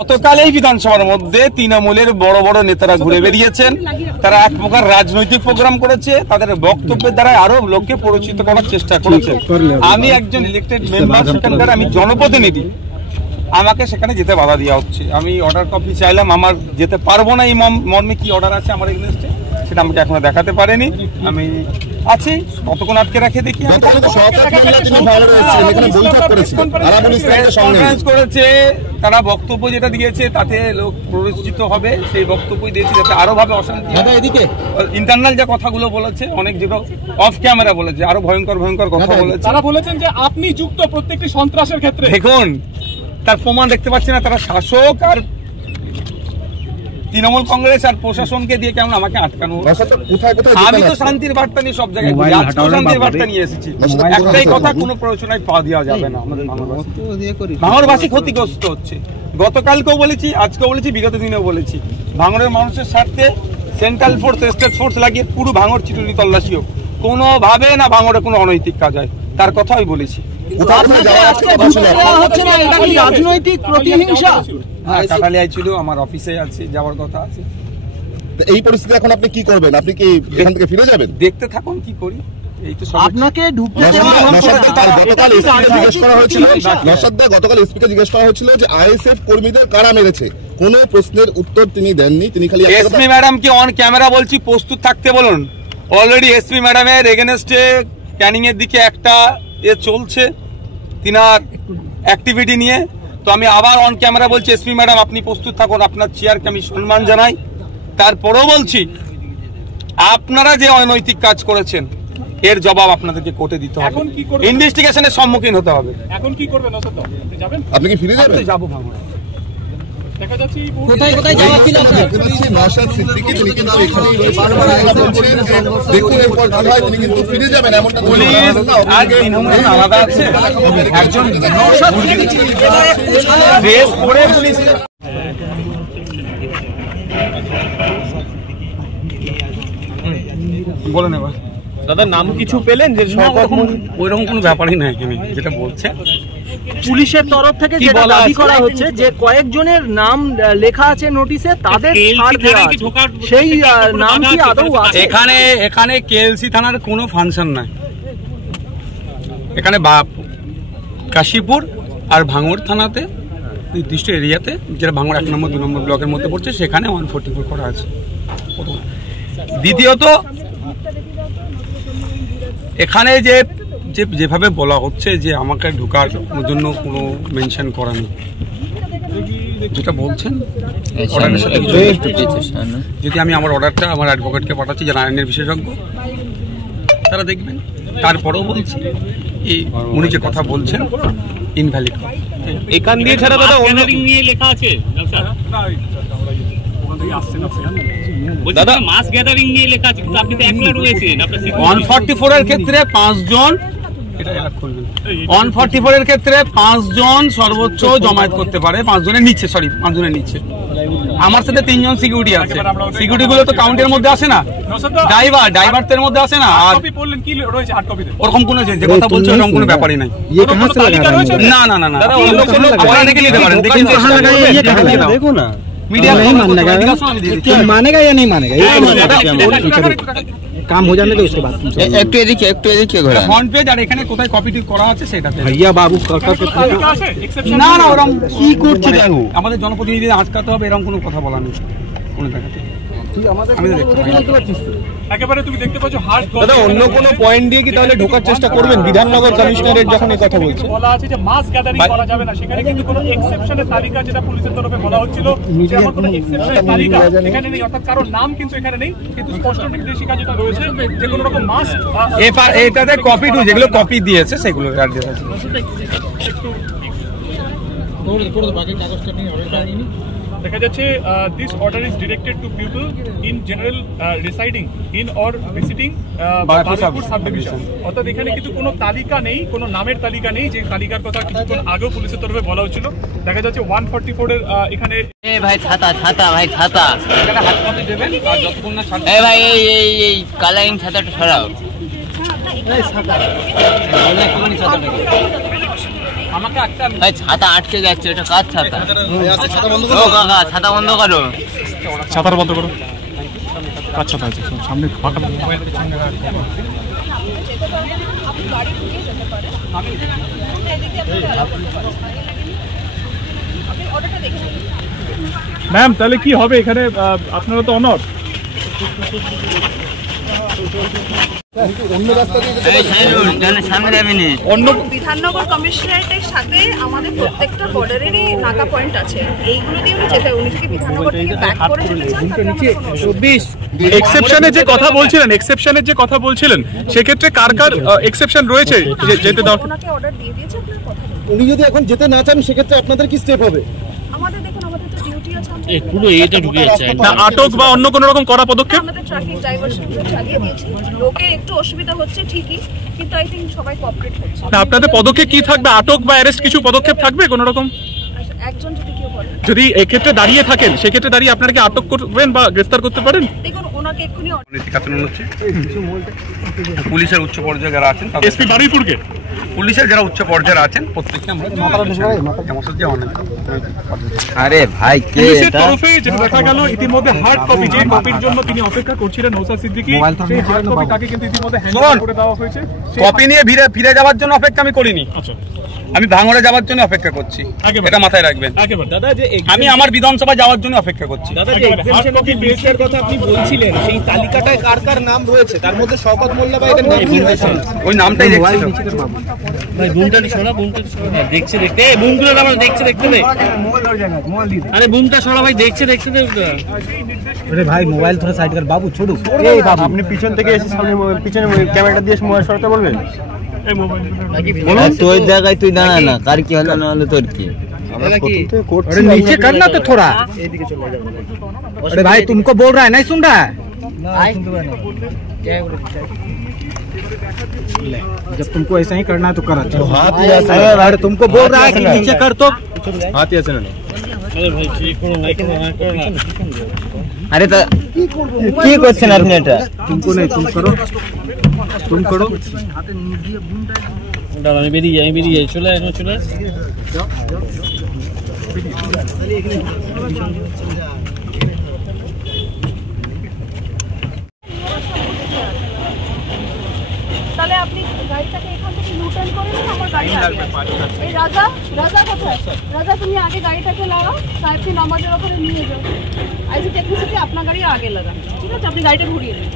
গতকাল এই বিধানসভার মধ্যে তৃণমূলের বড় বড় নেতারা ঘুরে বেরিয়েছেন, তারা এক প্রকার রাজনৈতিক প্রোগ্রাম করেছে, তাদের বক্তব্যের দ্বারা আরো লোককে পরিচিত করার চেষ্টা করেছে। আমি একজন ইলেক্টেড মেম্বার, সেখানকার আমি জনপ্রতিনিধি, আমাকে সেখানে যেতে বাধা দেওয়া হচ্ছে। আমি অর্ডার কপি চাইলাম, আমার যেতে পারবো না। এই মর্মে কি অর্ডার আছে আমার এগেইনস্টে সেটা আমাকে এখনো দেখাতে পারেনি। আমি আছি, কতক্ষণ আটকে রাখে দেখি। করেছে তারা বক্তব্য যেটা দিয়েছে তাতে লোক পরিচিত হবে, সেই বক্তব্যই দিয়েছে যাতে আরো ভাবে অশান্তি। এদিকে ইন্টারনাল যে কথাগুলো বলেছে, অনেক যেগুলো অফ ক্যামেরা বলেছে, আরো ভয়ঙ্কর ভয়ঙ্কর কথা বলেছে। তারা বলেছেন যে আপনি যুক্ত প্রত্যেকটি সন্ত্রাসের ক্ষেত্রে। দেখুন, তার প্রমাণ দেখতে পাচ্ছি না। তারা শাসক আর তৃণমূল কংগ্রেস আর প্রশাসনকে দিয়ে কেমন আমাকে আটকানো। আমি তো শান্তির বার্তা নিয়ে সব জায়গায় শান্তির বার্তা নিয়ে এসেছি। একটাই কথা, কোনো প্ররোচনায় পা দেওয়া যাবে না। আমাদের ভাঙড়বাসী ক্ষতিগ্রস্ত হচ্ছে। গতকালকেও বলেছি, আজকেও বলেছি, বিগত দিনেও বলেছি, ভাঙড়ের মানুষের স্বার্থে সেন্ট্রাল ফোর্স, স্টেট ফোর্স লাগিয়ে পুরো ভাঙড় চিটুনি তল্লাশি হোক। কোনোভাবে না ভাঙড়ে কোনো অনৈতিক কাজ হয়, তার কথাই বলেছি। কাটালিয়ায় ছিল, আমার অফিসে আছে, যাওয়ার কথা আছে। এই পরিস্থিতি এখন আপনি কি করবেন? আপনি কি এখান থেকে ফিরে যাবেন? দেখতে থাকুন কি করি। আপনাকে গতকাল এসপিকে জিজ্ঞেস করা হয়েছিল যে আইএসএফ কর্মীদের কারা মেরেছে, কোন প্রশ্নের উত্তর তিনি দেননি। তিনি খালি এসপি ম্যাডামকে অন ক্যামেরা বলছি প্রস্তুত থাকতে বলুন। অলরেডি এসপি ম্যাডামের এগেনস্টে ক্যানিং এর দিকে একটা চলছে তিনার অ্যাক্টিভিটি নিয়ে। তো আমি আবার অন ক্যামেরা বলছি, এসপি ম্যাডাম আপনি প্রস্তুত থাকুন, আপনার চেয়ারকে আমি সম্মান জানাই। তারপরেও বলছি, আপনারা যে অনৈতিক কাজ করেছেন এর জবাব আপনাদেরকে কোর্টে দিতে হবে, ইনভেস্টিগেশনের সম্মুখীন হতে হবে। এখন কি করবেন? আপনি কি ফিরে যাবেন? যাবো ভাঙড়ে। কোথায় যাওয়া ছিল নওশাদ সিদ্দিকী, তিনি কিন্তু তিনি কিন্তু ফিরে যাবেন এমনটা আলাদা আছে। একজন ড্রেস পরে পুলিশ বলেন। এবার দাদা নাম কিছু পেলেন? যে ওইরকম কোনো ব্যাপারই নাই। এখানে যেটা বলছে পুলিশের তরফ থেকে যেটা দাবি করা হচ্ছে যে কয়েকজনের নাম লেখা আছে নোটিশে, তাদের সেই নাম কি আদৌ আছে? এখানে কেএলসি থানার কোনো ফাংশন নাই। এখানে কাশীপুর আর ভাঙড় থানাতে নির্দিষ্ট এরিয়াতে, যেটা ভাঙড় 1 নম্বর 2 নম্বর ব্লকের মধ্যে পড়ছে, সেখানে 144 করা আছে। দ্বিতীয়ত, এখানে যেভাবে বলা হচ্ছে যে আমাকে ঢোকার জন্য কোনো মেনশন করা নেই, যেটা বলছেন অর্ডারের সাথে যদি আমি আমার অর্ডারটা আমার অ্যাডভোকেটকে পাঠাচ্ছি, যারা আইনের বিশেষজ্ঞ, তারা দেখবেন। তারপরেও বলছি, এই উনি যে কথা বলছেন ইনভ্যালিড। এখান দিয়ে ছাড়া দাদা অন্য নিয়ে লেখা আছে দাদা, মাস গ্যাদারিং নিয়ে লেখা আছে, কিন্তু আপনি তো একলা রয়েছেন। 144 এর ক্ষেত্রে 5 জন, 144 এর ক্ষেত্রে 5 জন সর্বোচ্চ জমায়েত করতে পারে। 5 জনের নিচে, 5 জনের নিচে। আমার সাথে 3 জন সিকিউরিটি আছে। সিকিউরিটি গুলো তো কাউন্টের মধ্যে আসে না, ড্রাইভারদের মধ্যে আসে না। আর ওরকম কোনো যে কথা বলছে ওরকম কোনো ব্যাপারই নাই। না না না না, আপনারা দেখে নিতে পারেন। দেখুন না, मीडिया नहीं मानेगा या नहीं मानेगा, काम हो जाने दो, उसके बाद একটু এদিকে ঘোরা ফ্রন্ট পেজ। আর এখানে কোথায় কপি করা আছে সেটাতে ভাইয়া বাবু না না, ওরকম কি করছে দেখো, আমাদের জনপ্রতিনিধিদের আটকাতে হবে, এরকম কোনো কথা বলা নেই কোনো জায়গাতে। একেবারে তুমি দেখতে পাচ্ছ দাদা, অন্য কোনো পয়েন্ট দিয়ে কি তাহলে ঢোকার চেষ্টা করবেন? বিধাননগর কমিশনারের যখন এই কথা বলছে, বলা আছে যে মাস গ্যাদারিং করা যাবে না, সেখানে কিন্তু কোনো এক্সেপশনের তালিকা যেটা পুলিশের তরফে বলা হচ্ছিল, যেমন কোনো এক্সেপশনের তালিকা এখানে নেই, অর্থাৎ কারো নাম কিন্তু এখানে নেই, কিন্তু স্পষ্ট নির্দেশিকা যেটা রয়েছে যে কোনো রকম মাস এটাতে কপি টু যেগুলো কপি দিয়েছে সেগুলো অ্যাড্রেস আছে। দেখা যাচ্ছে this order is directed to people in general residing in or visiting Baruipur sub division. অর্থাৎ এখানে কিন্তু কোনো তালিকা নেই, কোনো নামের তালিকা নেই, যে তালিকার কথা কিছুক্ষণ আগেও পুলিশের তরফে বলা হচ্ছিল। দেখা যাচ্ছে 144 এর এখানে ভাই ছাতা ভাই ছাতা এখানে হাত কপি দেবেন। আর যতক্ষণ না ছাতা ভাই এই কালারিং ছাতাটা সরাও। ভাই ছাতা আটকে যাচ্ছে, এটা কার ছাতা? ও কাকা ছাতা বন্ধ করো। ছাতার বন্ধ করো। কার ছাতা আছে সামনে ফাঁকা? ম্যাম তাহলে কি হবে এখানে? আপনারা তো অনর বিধাননগর কমিশনারেটের সাথে আমাদের প্রত্যেকটা বর্ডারেরই নাকা পয়েন্ট আছে, এইগুলো দিয়ে উনি যেতে, উনি যদি বিধাননগর থেকে ব্যাক করে যেতে চান এক্সেপশনের যে কথা বলছিলেন সেক্ষেত্রে কার কার এক্সেপশন রয়েছে যেতে দাও? ওনাকে অর্ডার দিয়ে দিয়েছে, আপনার কথা উনি যদি এখন যেতে না চান সেক্ষেত্রে আপনাদের কি স্টেপ হবে? আমাদের দেখুন, আমাদের তো ডিউটি আছে, না আটক বা অন্য কোনো রকম কড়া পদক্ষেপ? আমাদের ট্রাফিক ডাইভারশন চালিয়ে দিয়েছি। লোকের একটু অসুবিধা হচ্ছে ঠিকই, কিন্তু আই থিঙ্ক সবাই কোঅপারেট হচ্ছে। না আপনাদের পদক্ষেপ কি থাকবে? আটক বা অ্যারেস্ট কিছু পদক্ষেপ থাকবে কোনো রকম? একজন যদি কেউ বলে, যদি এক্ষেত্রে দাঁড়িয়ে থাকেন সেক্ষেত্রে দাঁড়িয়ে আপনারা কি আটক করবেন বা গ্রেফতার করতে পারেন? দেখুন ওনাকে এক্ষুনি পুলিশের উচ্চ পর্যায়ে যারা আছেন, এসপি বারুইপুরকে, পুলিশের যারা উচ্চ পর্যায়ে আছেন প্রত্যেককে আমরা আরে ভাই কে পুলিশের তরফে যেটা দেখা গেল ইতিমধ্যে হার্ড কপি, যে কপির জন্য তিনি অপেক্ষা করছিলেন নওশাদ সিদ্দিকী, সেই হার্ড কপি তাকে কিন্তু ইতিমধ্যে হ্যান্ড করে দেওয়া হয়েছে। কপি নিয়ে ফিরে যাওয়ার জন্য অপেক্ষা আমি করিনি, আচ্ছা আমি ভাঙড়ে যাওয়ার জন্য অপেক্ষা করছি, এটা মাথায় রাখবেন। দাদা যে আমি আমার বিধানসভা যাওয়ার জন্য অপেক্ষা করছি। দাদা যে এক্সেপশন অফ বেসের কথা আপনি বলছিলেন, সেই তালিকাটায় কার কার নাম রয়েছে? তার মধ্যে শওকত মোল্লা ভাই এর নাম কি রয়েছে? ওই নামটাই দেখছি ভাই বুমটাটি সরা, বুমটাটি সরা, দেখছে দেখতে, এই বুমগুলো আমরা দেখছে দেখতে নে, মোবাইল ধরে জায়গা, মোবাইল দি, আরে বুমটা সরা ভাই, দেখছে দেখতে দে। আরে ভাই মোবাইল থোড়া সাইড কর বাবু, ছোড়ো। এই বাবু আপনি পিছন থেকে এসে সামনে পিছনে ক্যামেরাটা দিয়ে মোবাইল সরাতে বলবেন? এই মোবাইল তোর জায়গায় তুই দাঁড়া না, কার কি হলো না হলো তোর কি? अरे नीचे करना तो थोड़ा, अरे भाई तुमको बोल रहा है, नहीं सुन रहा है? जब तुमको ऐसा ही करना है तो करा। हाथ अरे तुमको बोल रहा है कि नीचे कर, तो हाथ ऐसे ना। আরে তা কি করছেন আপনি? এটা तुमको नहीं, तुम करो, तुम करो। আমি বেরিয়ে যাই, চলে তাহলে আপনি গাড়িটাকে এখান থেকে লুটান করে নিন, আমার গাড়ি আগে আছে। এই রাজা কোথায়? রাজা তুমি আগে গাড়িটাকে লাগাও, সাহেবকে নামাজের ওপরে নিয়ে যাও। আইসি টেকনিসিটি আপনার গাড়ি আগে লাগান, ঠিক আছে? আপনি গাড়িটা ঘুরিয়ে নিন।